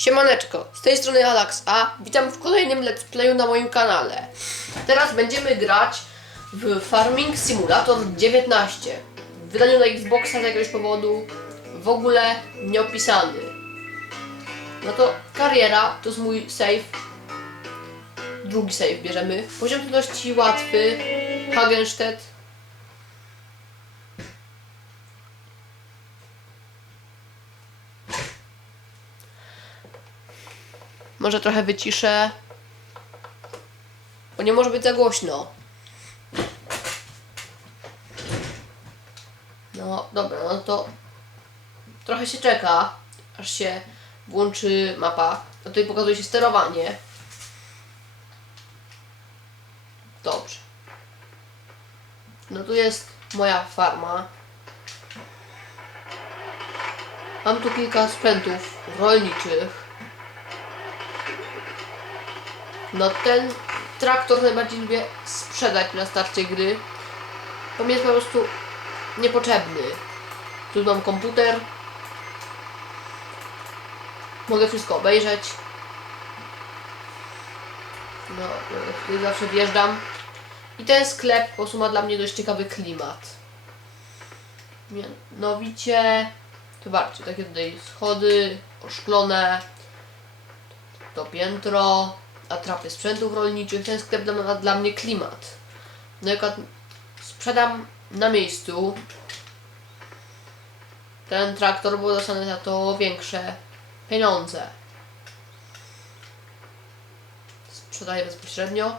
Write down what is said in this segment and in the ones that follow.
Siemaneczko, z tej strony Alax A. Witam w kolejnym let's playu na moim kanale. Teraz będziemy grać w Farming Simulator 19. W wydaniu na Xboxa z jakiegoś powodu w ogóle nieopisany. No to kariera to jest mój save. Drugi save bierzemy. Poziom trudności łatwy. Hagenstedt. Może trochę wyciszę. Bo nie może być za głośno. No dobra, no to trochę się czeka, aż się włączy mapa. No tutaj pokazuje się sterowanie. Dobrze. No tu jest moja farma. Mam tu kilka sprzętów rolniczych. No ten traktor najbardziej lubię sprzedać na starcie gry. To mi jest po prostu niepotrzebny. Tu mam komputer. Mogę wszystko obejrzeć. No, no, zawsze wjeżdżam. I ten sklep po prostu ma dla mnie dość ciekawy klimat. Mianowicie, zobaczcie, takie tutaj schody oszklone, to piętro, atrapy sprzętów rolniczych. Ten sklep ma dla, mnie klimat. No jak sprzedam na miejscu ten traktor, bo dostanę za to większe pieniądze. Sprzedaję bezpośrednio.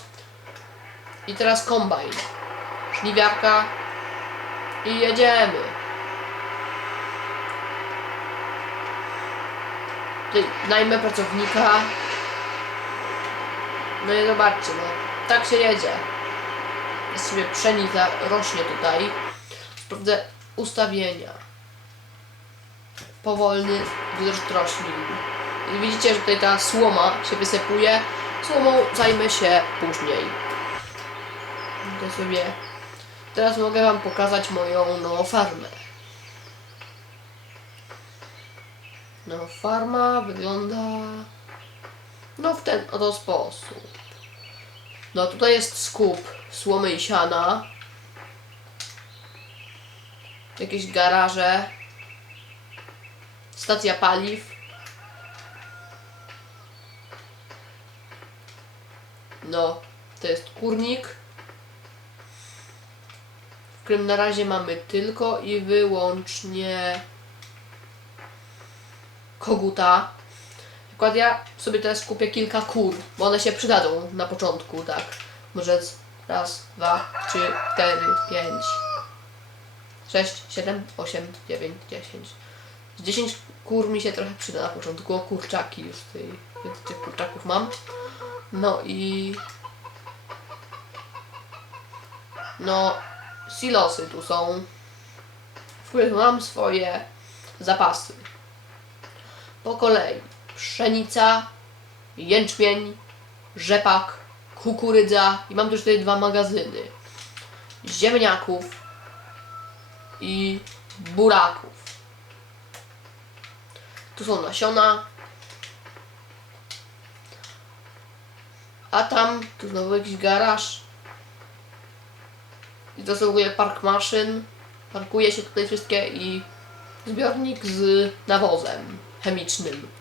I teraz kombajn. Żniwiarka. I jedziemy. Tutaj najmę pracownika. No i zobaczcie, no. Tak się jedzie. Jest sobie pszenica, rośnie tutaj. Sprawdzę ustawienia. Powolny wzrost roślin. I widzicie, że tutaj ta słoma się wysypuje. Słomą zajmę się później. To sobie... Teraz mogę Wam pokazać moją nową farmę. No, farma wygląda... No w ten oto sposób. No tutaj jest skup słomy i siana. Jakieś garaże. Stacja paliw. No, to jest kurnik. W którym na razie mamy tylko i wyłącznie koguta. Przykład ja sobie teraz kupię kilka kur, bo one się przydadzą na początku, tak. Może raz, dwa, trzy, cztery, pięć, sześć, siedem, osiem, dziewięć, dziesięć. Z dziesięć kur mi się trochę przyda na początku, kurczaki już tej, tych kurczaków mam. No i... No, silosy tu są, w których mam swoje zapasy. Po kolei pszenica, jęczmień, rzepak, kukurydza i mam też tutaj dwa magazyny ziemniaków i buraków. Tu są nasiona. A tam, tu znowu jakiś garaż. I to są w ogóle park maszyn. Parkuje się tutaj wszystkie i zbiornik z nawozem chemicznym.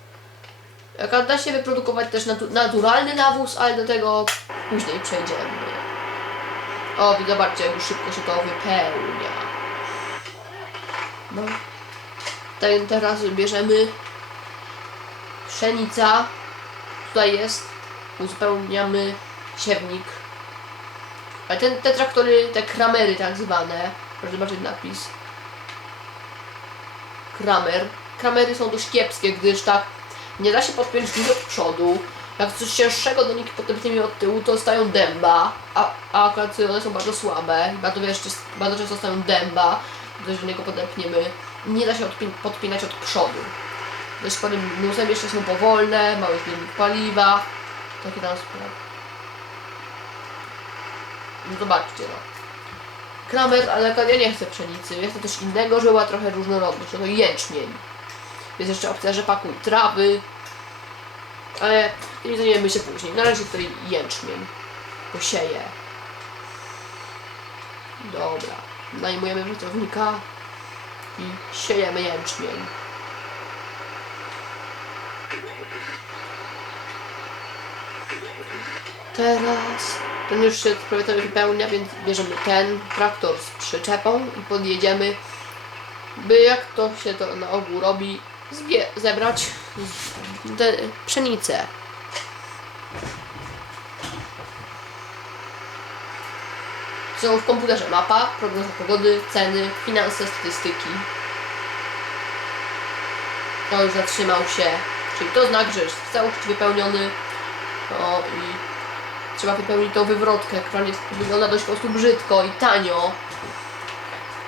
Jaka da się wyprodukować też natu naturalny nawóz, ale do tego później przejdziemy. O, zobaczcie, jak szybko się to wypełnia. No. Ten teraz bierzemy pszenica. Tutaj jest. Uzupełniamy siewnik. Ale ten, te traktory, te kramery tak zwane, proszę zobaczyć napis. Kramer. Kramery są dość kiepskie, gdyż tak nie da się podpiąć nich od przodu. Jak coś cięższego do nich podepniemy od tyłu, to stają dęba, a, a akurat one są bardzo słabe. Bardzo, wiesz, bardzo często stają dęba, coś do niego podepniemy. Nie da się odpin- podpinać od przodu. Dość sporym minusem jeszcze są powolne, mały zbiornik paliwa. Takie tam sprawy. No zobaczcie no. Kramer, ale ja nie chcę pszenicy, ja chcę coś innego, żeby była trochę różnorodność, no to jęczmień. Jest jeszcze opcja rzepaku i trawy. Ale tym zajmiemy się później. Na razie tutaj jęczmień posieję. Dobra. Najmujemy pracownika i siejemy jęczmień. Teraz ten już się prawie to wypełnia, więc bierzemy ten traktor z przyczepą i podjedziemy, by jak to się to na ogół robi, zbie- zebrać te pszenicę. Są w komputerze mapa, prognoza pogody, ceny, finanse, statystyki. To już zatrzymał się, czyli to znak, że jest w wypełniony. O i trzeba wypełnić tą wywrotkę, która wygląda dość po prostu brzydko i tanio.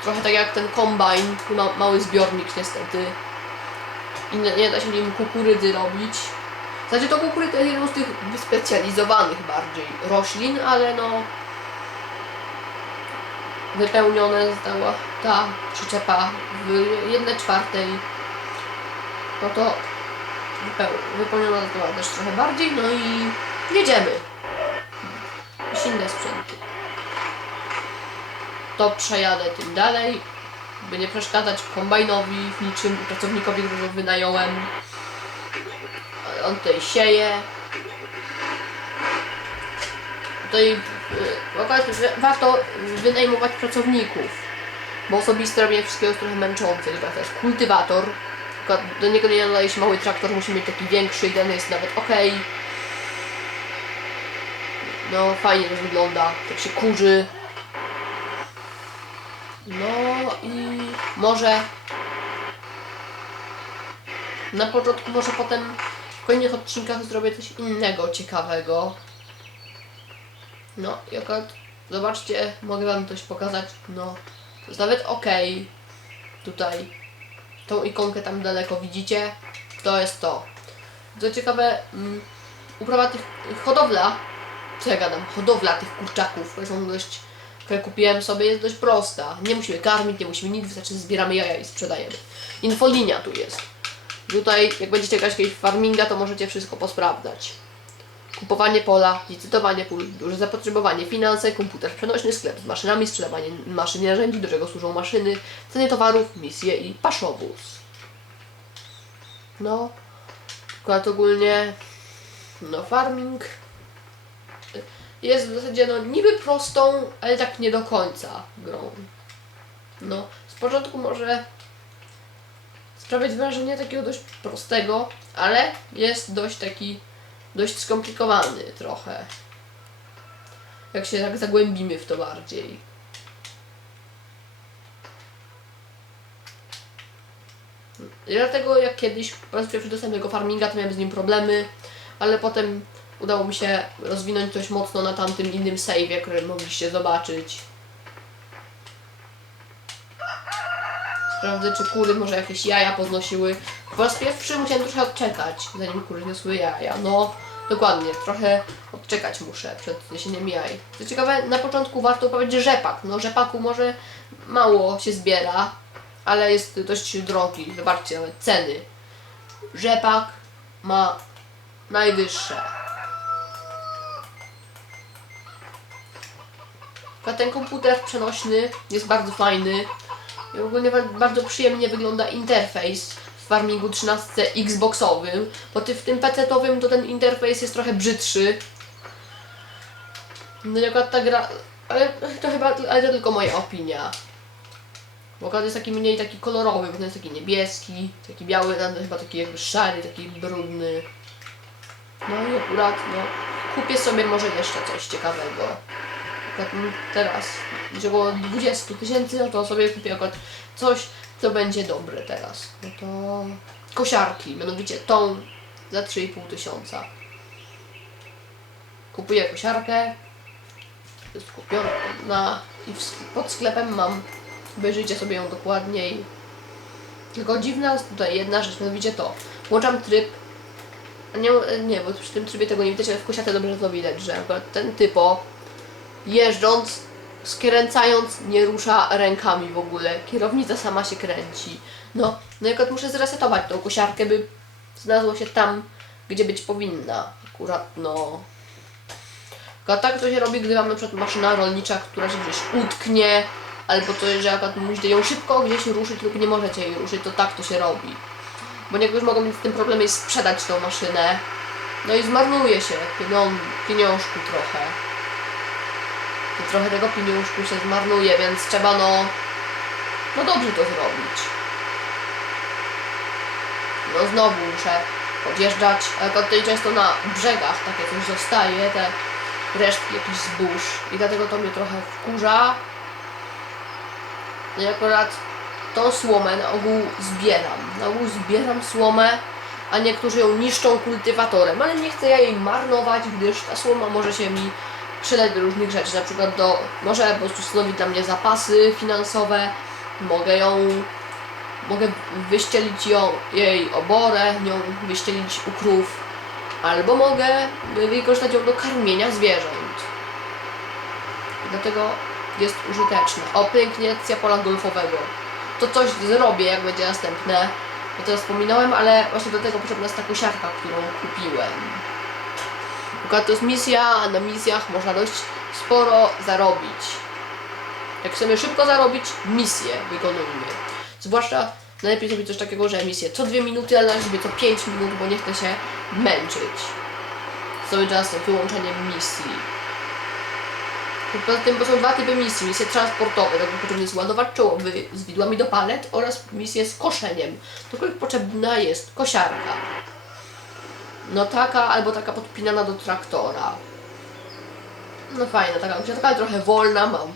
Trochę tak jak ten kombajn, ma, mały zbiornik niestety. I nie, da się nim kukurydzy robić. Znaczy to kukurydza jest jedną z tych wyspecjalizowanych bardziej roślin, ale no wypełnione została ta przyczepa w jednej czwartej. No to wypeł- wypełniona została też trochę bardziej, no i jedziemy. Jakieś inne sprzęty. To przejadę tym dalej, by nie przeszkadzać kombajnowi w niczym pracownikowi, którego wynająłem. On tutaj sieje. Tutaj y, akurat warto wynajmować pracowników, bo osobiste robienie wszystkiego jest trochę męczące. To jest kultywator. Do niego nie nadaje się mały traktor, musi mieć taki większy ten jest nawet ok. No, fajnie to wygląda, tak się kurzy. No i może na początku, może potem w kolejnych odcinkach zrobię coś innego ciekawego. No i akurat zobaczcie, mogę wam coś pokazać. No, to jest nawet ok. Tutaj tą ikonkę tam daleko widzicie. To jest to. Co ciekawe, mm, uprawa tych hodowla, co ja gadam, hodowla tych kurczaków, są dość, które kupiłem sobie, jest dość prosta. Nie musimy karmić, nie musimy nic, wystarczy zbieramy jaja i sprzedajemy. Infolinia tu jest. Tutaj, jak będziecie grać jakiegoś farminga, to możecie wszystko posprawdzać. Kupowanie pola, licytowanie pól, duże zapotrzebowanie, finanse, komputer przenośny, sklep z maszynami, sprzedawanie maszyn i narzędzi, do czego służą maszyny, ceny towarów, misje i paszowóz. No, akurat ogólnie, no farming jest w zasadzie no niby prostą, ale tak nie do końca grą. No, z początku może sprawiać wrażenie takiego dość prostego, ale jest dość taki dość skomplikowany trochę. Jak się tak zagłębimy w to bardziej. I dlatego jak kiedyś po raz pierwszy dostałem tego farminga, to miałem z nim problemy, ale potem udało mi się rozwinąć dość mocno na tamtym innym save'ie, który mogliście zobaczyć. Sprawdzę, czy kury może jakieś jaja podnosiły. Po raz pierwszy musiałem trochę odczekać, zanim kury niosły jaja. No, dokładnie, trochę odczekać muszę przed niesieniem jaj. Co ciekawe, na początku warto uprawiać rzepak. No, rzepaku może mało się zbiera, ale jest dość drogi. Zobaczcie, nawet ceny. Rzepak ma najwyższe. A ten komputer przenośny jest bardzo fajny. I ogólnie bardzo przyjemnie wygląda interfejs w Farmingu 13 Xboxowym, bo ty w tym PC-owym to ten interfejs jest trochę brzydszy. No i akurat ta gra, ale to chyba, ale to tylko moja opinia. Bo akurat jest taki mniej taki kolorowy, bo ten jest taki niebieski, taki biały, ten chyba taki jakby szary, taki brudny. No i akurat, no, kupię sobie może jeszcze coś ciekawego. Mm, teraz, gdzie było 20 tysięcy, no to sobie kupię akurat coś, co będzie dobre teraz. No to kosiarki, mianowicie tą za 3,5 tysiąca. Kupuję kosiarkę, jest kupiona na, i pod sklepem mam, obejrzyjcie sobie ją dokładniej. Tylko dziwna jest tutaj jedna rzecz, mianowicie to. Włączam tryb nie, nie, bo przy tym trybie tego nie widać, ale w kosiarce dobrze to widać, że ten typo jeżdżąc, skręcając, nie rusza rękami w ogóle. Kierownica sama się kręci. No, no jak muszę zresetować tą kosiarkę, by znalazło się tam, gdzie być powinna. Akurat no. Tylko tak to się robi, gdy mam na przykład maszyna rolnicza, która się gdzieś utknie, albo to, że akurat musicie ją szybko gdzieś ruszyć lub nie możecie jej ruszyć, to tak to się robi. Bo niektórzy mogą mieć z tym problem jest sprzedać tą maszynę. No i zmarnuje się pienią- pieniążku trochę. To trochę tego pieniążku się zmarnuje, więc trzeba no, no dobrze to zrobić. No znowu muszę podjeżdżać, ale tutaj często na brzegach takie coś zostaje, te resztki jakichś zbóż i dlatego to mnie trochę wkurza. No i akurat tą słomę na ogół zbieram. Na ogół zbieram słomę, a niektórzy ją niszczą kultywatorem, ale nie chcę ja jej marnować, gdyż ta słoma może się mi przydać do różnych rzeczy, na przykład do, może po prostu stanowić dla mnie zapasy finansowe, mogę ją, mogę wyścielić ją, jej oborę, nią wyścielić u krów, albo mogę wykorzystać ją do karmienia zwierząt. Dlatego jest użyteczna. O, pięknie, pola golfowego. To coś zrobię, jak będzie następne. Bo to wspominałem, ale właśnie do tego potrzebna jest ta kosiarka, którą kupiłem. Akurat to jest misja, a na misjach można dość sporo zarobić. Jak chcemy szybko zarobić, misję wykonujmy. Zwłaszcza najlepiej zrobić coś takiego, że misję co dwie minuty, ale na sobie co 5 minut, bo nie chcę się męczyć. Cały czas tym wyłączeniem misji. Poza tym, bo są dwa typy misji. Misje transportowe, do których potrzebny jest ładowacz czołowy z widłami do palet oraz misje z koszeniem, do których potrzebna jest kosiarka. No taka albo taka podpinana do traktora. No fajna taka kosiarka, ale trochę wolna mam.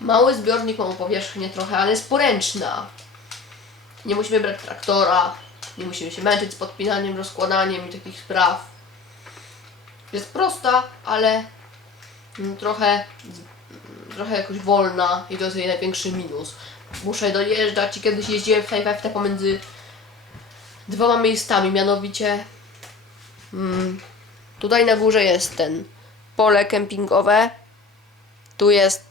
Mały zbiornik, mam powierzchnię trochę, ale jest poręczna. Nie musimy brać traktora, nie musimy się męczyć z podpinaniem, rozkładaniem i takich spraw. Jest prosta, ale mm, trochę, trochę jakoś wolna i to jest jej największy minus. Muszę dojeżdżać i kiedyś jeździłem w FT pomiędzy dwoma miejscami, mianowicie mm, tutaj na górze jest ten pole kempingowe, tu jest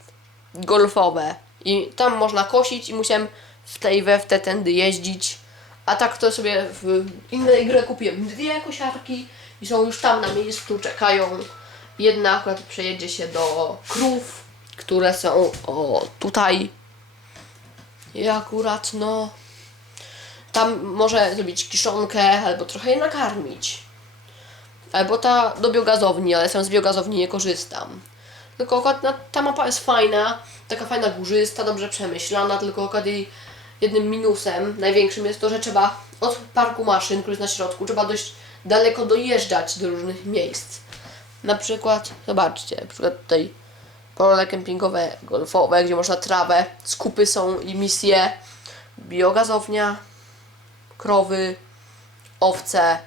golfowe i tam można kosić i musiałem w tej we w te tędy jeździć. A tak to sobie w innej grze kupiłem dwie kosiarki i są już tam na miejscu, czekają. Jedna akurat przejedzie się do krów, które są o tutaj. I akurat no tam może zrobić kiszonkę albo trochę je nakarmić. Albo ta do biogazowni, ale sam z biogazowni nie korzystam. Tylko akurat ta mapa jest fajna, taka fajna górzysta, dobrze przemyślana, tylko akurat jej jednym minusem, największym jest to, że trzeba od parku maszyn, który jest na środku, trzeba dość daleko dojeżdżać do różnych miejsc. Na przykład, zobaczcie, na przykład tutaj pole kempingowe, golfowe, gdzie można trawę, skupy są i misje, biogazownia, krowy, owce.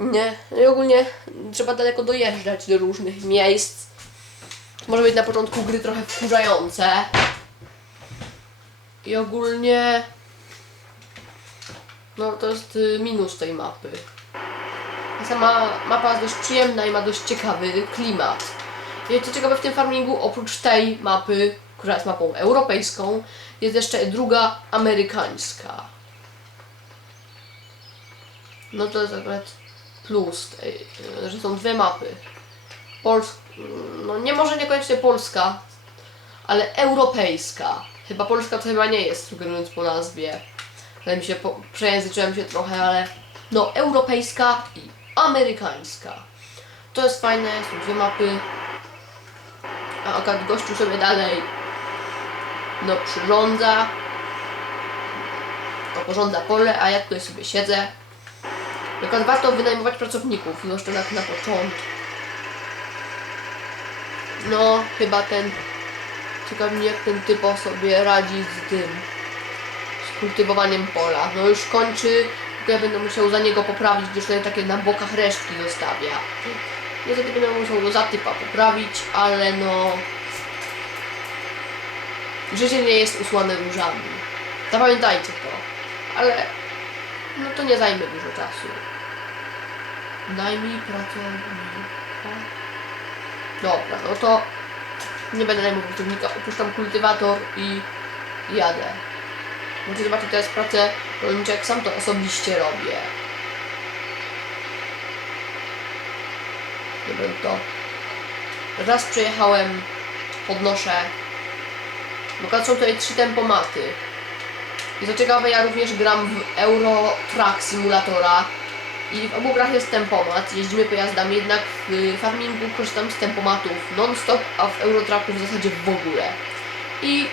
Nie, i ogólnie trzeba daleko dojeżdżać do różnych miejsc. Może być na początku gry trochę wkurzające. I ogólnie no to jest y, minus tej mapy. Sama mapa jest dość przyjemna i ma dość ciekawy klimat. I co ciekawe w tym farmingu, oprócz tej mapy, która jest mapą europejską, jest jeszcze druga amerykańska. No to jest akurat plus tej, y, że są dwie mapy. Pols no nie może niekoniecznie polska, ale europejska. Chyba polska to chyba nie jest, sugerując po nazwie. Ale mi się po, przejęzyczyłem się trochę, ale no europejska i amerykańska. To jest fajne, są dwie mapy. A akurat gościu sobie dalej no przyrządza. Oporządza pole, a ja tutaj sobie siedzę. Na przykład warto wynajmować pracowników, zwłaszcza tak na początku. No, chyba ten Ciekawi mnie, jak ten typo sobie radzi z tym, z kultywowaniem pola. No już kończy, tylko ja będę musiał za niego poprawić, gdyż tutaj takie na bokach resztki zostawia. Niestety będę musiał go za typa poprawić, ale no... Życie nie jest usłane różami. Zapamiętajcie to. Ale... No to nie zajmie dużo czasu. Najmniej pracownika. Dobra, no to nie będę najmniej pracownika. Opuszczam kultywator i jadę. Możecie zobaczyć teraz pracę rolniczą, jak sam to osobiście robię. Dobra, no to raz przejechałem, podnoszę. No są tutaj trzy tempomaty. I co ciekawe, ja również gram w Euro Truck Simulatora, i w obu grach jest tempomat, jeździmy pojazdami, jednak w farmingu korzystam z tempomatów non-stop, a w Eurotracku w zasadzie w ogóle. I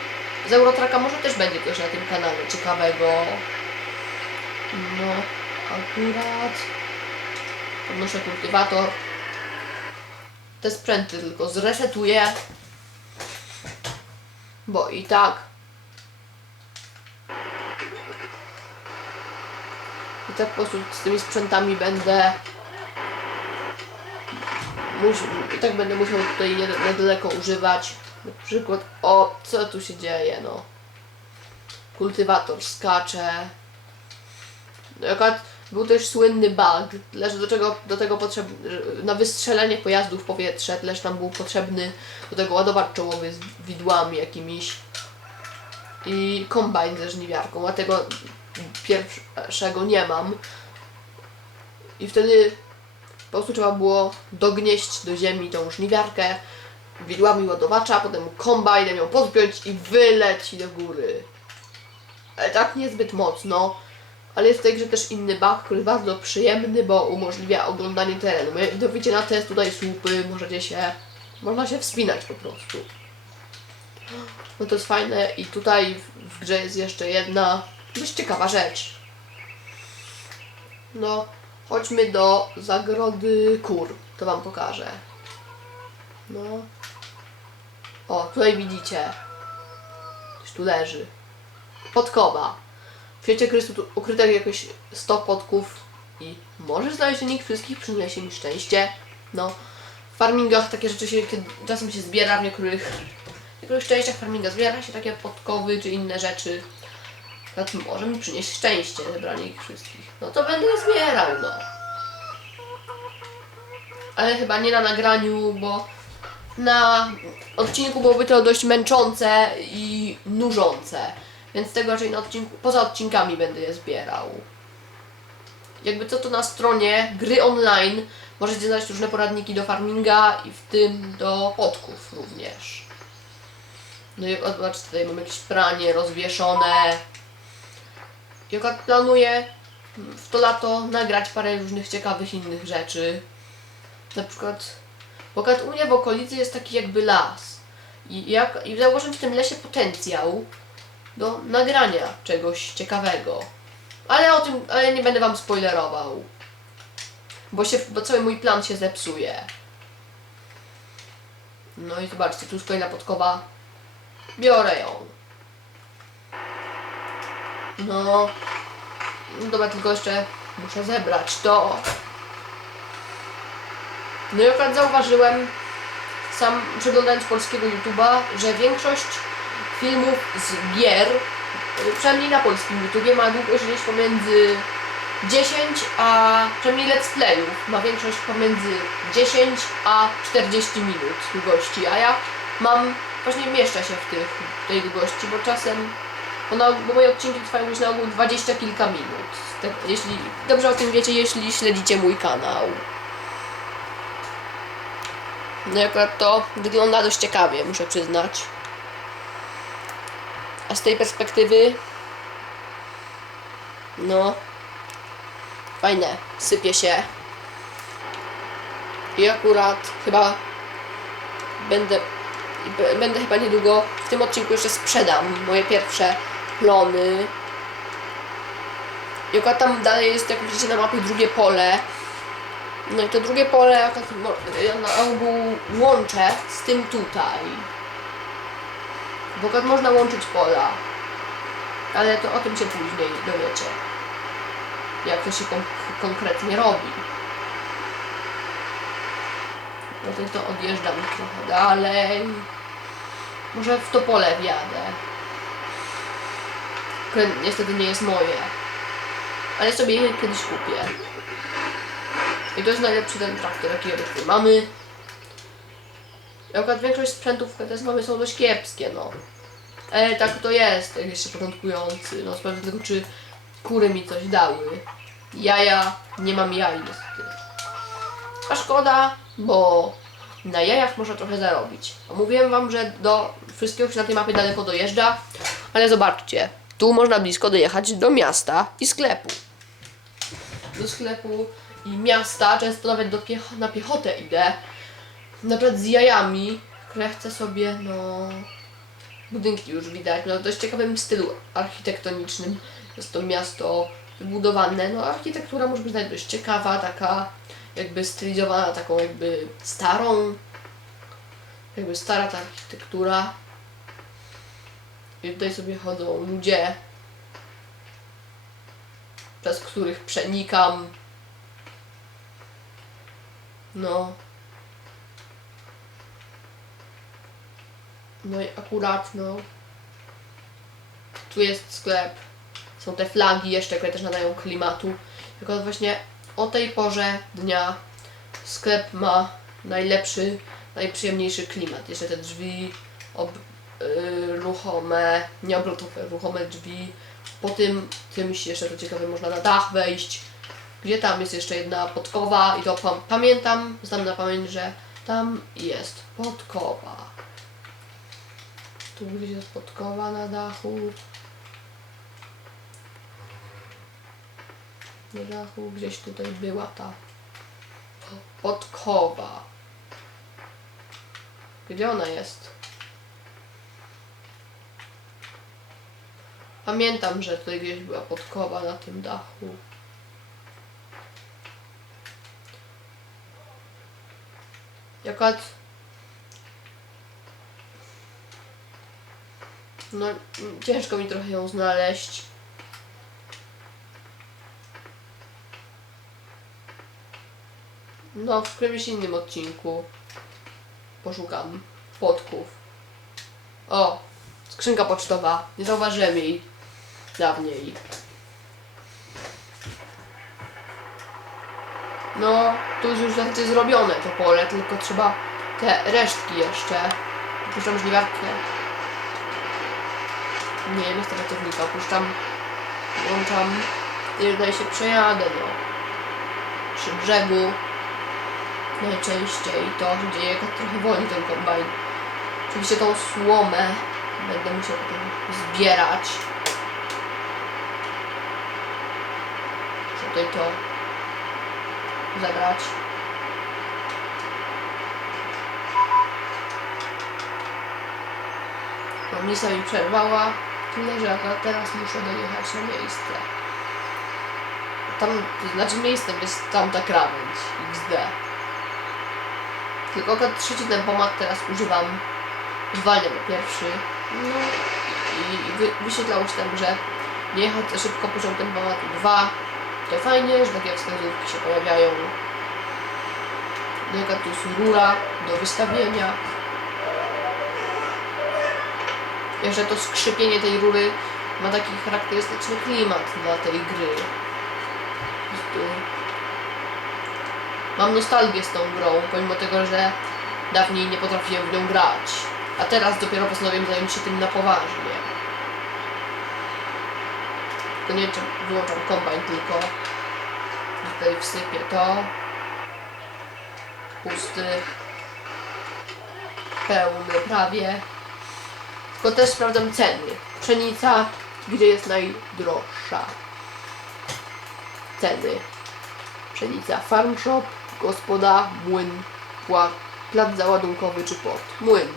z Eurotracka może też będzie coś na tym kanale ciekawego. No, akurat. Podnoszę kultywator. Te sprzęty tylko zresetuję. Bo i tak. Tak po prostu z tymi sprzętami będę. Mus, I tak będę musiał tutaj nie- niedaleko używać. Na przykład, o, co tu się dzieje, no. Kultywator skacze. No, był też słynny bug, tyle że do, czego, do tego potrzebny, na wystrzelenie pojazdów w powietrze, tyle że tam był potrzebny do tego ładowacz czołowy z widłami jakimiś i kombajn ze żniwiarką, a tego pierwszego nie mam. I wtedy po prostu trzeba było dognieść do ziemi tą żniwiarkę widłami ładowacza, potem kombajnem ją podpiąć i wyleć do góry. Ale tak niezbyt mocno, ale jest w tej grze też inny bug, który jest bardzo przyjemny, bo umożliwia oglądanie terenu. Mianowicie na te tutaj słupy możecie się, można się wspinać po prostu. No to jest fajne i tutaj w grze jest jeszcze jedna dość ciekawa rzecz. No, chodźmy do zagrody kur, to wam pokażę. No. O, tutaj widzicie. Coś tu leży. Podkowa. W świecie gry są tu ukryte jakieś 100 podków i może znaleźć nikt wszystkich, przyniesie mi szczęście. No, w farmingach takie rzeczy się czasem się zbiera w niektórych, w niektórych częściach farminga zbiera się takie podkowy czy inne rzeczy. Akurat może mi przynieść szczęście zebranie ich wszystkich. No to będę je zbierał, no. Ale chyba nie na nagraniu, bo na odcinku byłoby to dość męczące i nużące. Więc tego raczej na odcinku, poza odcinkami będę je zbierał. Jakby co to na stronie gry online możecie znaleźć różne poradniki do farminga i w tym do podków również. No i zobacz, tutaj mam jakieś pranie rozwieszone. I akurat planuję w to lato nagrać parę różnych ciekawych innych rzeczy. Na przykład, bo akurat u mnie w okolicy jest taki jakby las. I, jak, i zauważyłem w tym lesie potencjał do nagrania czegoś ciekawego. Ale o tym, ale nie będę wam spoilerował. Bo się, bo cały mój plan się zepsuje. No i zobaczcie, tu jest kolejna podkowa. Biorę ją. No. Dobra, tylko jeszcze muszę zebrać to. No i akurat zauważyłem, sam przeglądając polskiego YouTube'a, że większość filmów z gier, przynajmniej na polskim YouTubie, ma długość gdzieś pomiędzy 10 a przynajmniej let's playów ma większość pomiędzy 10 a 40 minut długości, a ja mam, właśnie mieszczę się w tych, tej długości, bo czasem, bo, na, bo moje odcinki trwają już na ogół 20 kilka minut. Tak, jeśli, dobrze o tym wiecie, jeśli śledzicie mój kanał. No akurat to wygląda dość ciekawie, muszę przyznać. A z tej perspektywy, no, fajne, sypie się. I akurat chyba będę, będę chyba niedługo w tym odcinku jeszcze sprzedam moje pierwsze plony. I tam dalej jest, jak widzicie na mapie, drugie pole. No i to drugie pole akurat mo- ja na ogół łączę z tym tutaj. Bo akurat można łączyć pola. Ale to o tym się później dowiecie. Jak to się kon- konkretnie robi. Potem to odjeżdżam trochę dalej. Może w to pole wjadę. Które niestety nie jest moje. Ale sobie je kiedyś kupię. I to jest najlepszy ten traktor, jaki obecnie mamy. Akurat większość sprzętów, które teraz mamy, są dość kiepskie, no. Ale tak to jest, tak jeszcze początkujący. No, sprawdzę tylko, czy kury mi coś dały. Jaja, nie mam jaj niestety. A szkoda, bo na jajach można trochę zarobić. Mówiłem wam, że do wszystkiego się na tej mapie daleko dojeżdża, ale zobaczcie, tu można blisko dojechać do miasta i sklepu. Do sklepu i miasta, często nawet do piech- na piechotę idę, na przykład z jajami, które chcę sobie, no... Budynki już widać, no w dość ciekawym stylu architektonicznym jest to miasto wybudowane. No architektura może być nawet dość ciekawa, taka jakby stylizowana, taką jakby starą, jakby stara ta architektura. I tutaj sobie chodzą ludzie, przez których przenikam. No. No i akurat, no. Tu jest sklep. Są te flagi jeszcze, które też nadają klimatu. Tylko właśnie o tej porze dnia sklep ma najlepszy, najprzyjemniejszy klimat. Jeszcze te drzwi ob, y, ruchome, nie obrotowe, ruchome drzwi. Po tym, czymś jeszcze to ciekawe, można na dach wejść. Gdzie tam jest jeszcze jedna podkowa i to pam- pamiętam, znam na pamięć, że tam jest podkowa. Tu gdzieś jest podkowa na dachu. Na dachu gdzieś tutaj była ta po- podkowa. Gdzie ona jest? Pamiętam, że tutaj gdzieś była podkowa na tym dachu. Jaka No, ciężko mi trochę ją znaleźć. No, w którymś innym odcinku poszukam podków. O, skrzynka pocztowa. Nie zauważyłem jej dawniej. No, tu już znaczy zrobione to pole, tylko trzeba te resztki jeszcze. Puszczam żniwarkę. Nie, nie jestem ratownika, opuszczam, włączam i tutaj się przejadę, no. Przy brzegu najczęściej to się dzieje, jak trochę woli ten kombajn. Oczywiście tą słomę będę musiał potem zbierać. Tutaj to zabrać. No, misa mi przerwała, tyle że teraz muszę dojechać na miejsce. Tam, to znaczy miejscem jest tamta krawędź, XD. Tylko trzeci tempomat teraz używam, zwalniam pierwszy, no i, wy, wyświetlało się tam, że nie jechać za szybko poziom tempomatu 2, to fajnie, że takie wskazówki się pojawiają. Jaka tu jest rura do wystawienia. Jeszcze to skrzypienie tej rury ma taki charakterystyczny klimat dla tej gry. Mam nostalgię z tą grą, pomimo tego, że dawniej nie potrafiłem w nią grać. A teraz dopiero postanowiłem zająć się tym na poważnie. To nie wiem, wyłączam kombajn tylko. Tutaj wsypię to. Pusty. Pełny prawie. Tylko też sprawdzam ceny. Pszenica, gdzie jest najdroższa. Ceny. Pszenica Farm Shop, gospoda, młyn, pła, plac załadunkowy czy port. Młyn.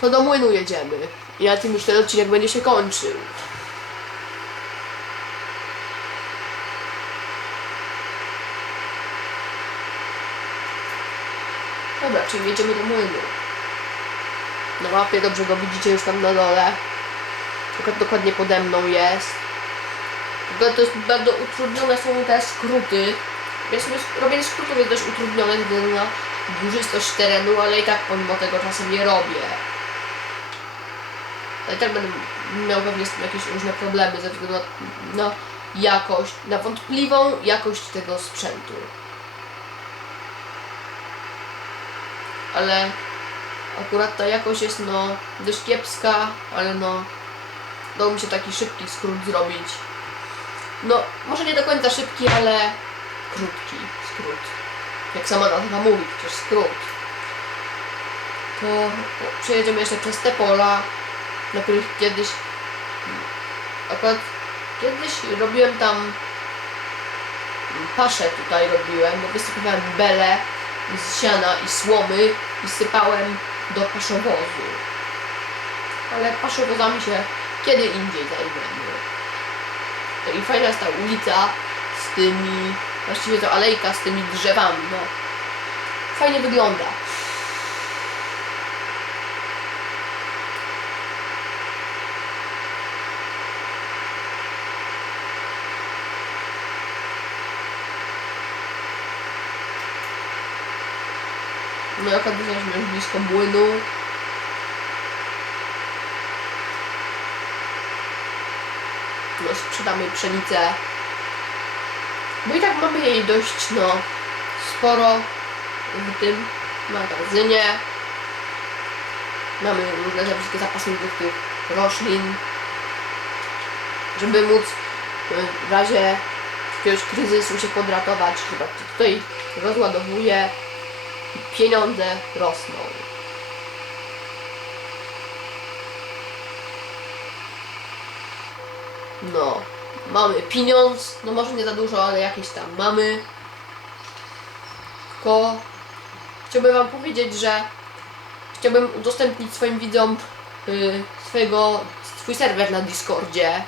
To do młynu jedziemy. I na tym już ten odcinek będzie się kończył. Dobra, czyli jedziemy do młynu. Na mapie dobrze go widzicie już tam na dole. Tylko dokładnie pode mną jest. To jest bardzo utrudnione są te skróty. Więc sk- robienie skrótów jest dość utrudnione ze względu na górzystość terenu, ale i tak pomimo tego czasem je robię. Ale i tak będę miał pewnie z tym jakieś różne problemy ze względu na, na jakość, na wątpliwą jakość tego sprzętu. Ale akurat ta jakość jest no dość kiepska, ale no udało mi się taki szybki skrót zrobić. No, może nie do końca szybki, ale krótki skrót. Jak sama nazwa mówi, przecież skrót. To przejedziemy jeszcze przez te pola, na których kiedyś akurat kiedyś robiłem tam paszę tutaj robiłem, bo wysypywałem bele z siana i słomy i sypałem do paszowozu. Ale paszowozami się kiedy indziej zajmiemy. No i fajna jest ta ulica z tymi, właściwie to alejka z tymi drzewami, no. Fajnie wygląda. No jak jesteśmy już blisko młynu. No sprzedamy pszenicę. Bo i tak mamy jej dość, no, sporo w tym magazynie. Mamy różne te wszystkie zapaснiki tych roślin, żeby móc y, w razie jakiegoś kryzysu się podratować. Chyba tutaj rozładowuje pieniądze rosną. No, mamy pieniądz, no może nie za dużo, ale jakieś tam mamy. Tylko chciałbym wam powiedzieć, że chciałbym udostępnić swoim widzom y, swojego, swój serwer na Discordzie.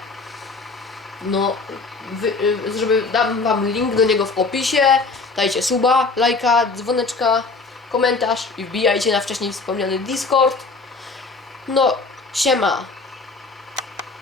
No, wy, y, żeby dam wam link do niego w opisie. Dajcie suba, lajka, dzwoneczka, komentarz i wbijajcie na wcześniej wspomniany Discord. No, siema.